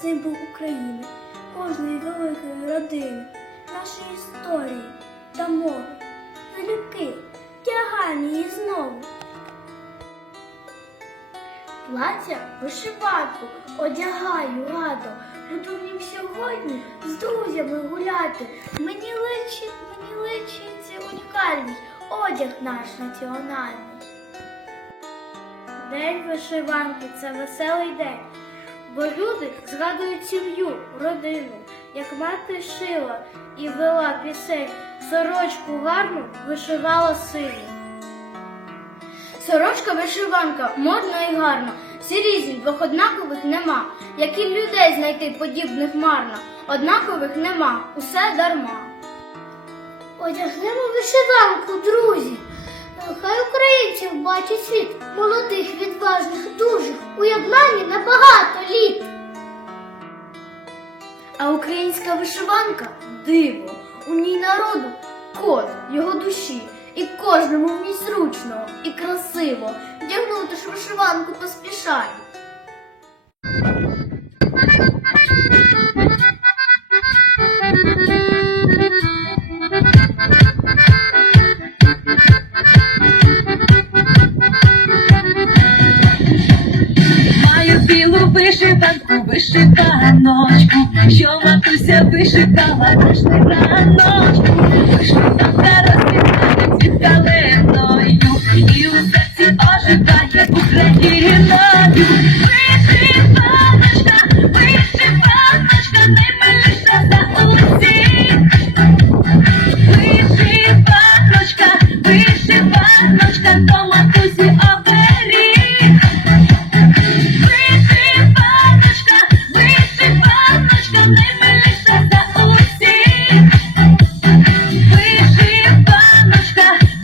символ України, кожної великої родини, нашої історії та мови. Залюбки, тягай її знову. Плаття вишиванку одягаю радо. Буду нім сьогодні з друзями гуляти. Мені личить, мені личить унікальний одяг наш національний. День вишиванки це веселий день, бо люди згадують сім'ю, родину, як мати шила і вела пісень, сорочку гарну вишивала сині. Сорочка вишиванка модна і гарна. Всі різні, двох однакових нема. Як і людей знайти подібних марно, однакових нема, усе дарма. Одягнемо вишиванку, друзі. Хай українців бачить світ молодих, відважних, дужих, у єднанні на багато українська вишиванка диво, у ній народу код його душі. І кожному в ній зручно і красиво. Вдягнути ж вишиванку поспішай. Маю білу вишиванку, вишиваночку, що матуся вишивала кожний раночку. Вишиванку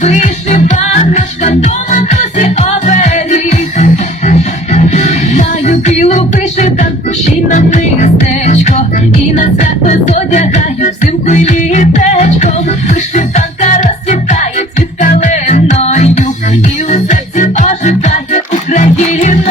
вишиваночка, дома досі оберіг. Маю білу вишиванку, ще й на мистечко, і на свято зодягаю взимку і літечком. Вишиванка розцвітає цвіт калиною, і у серці ожидає Україна.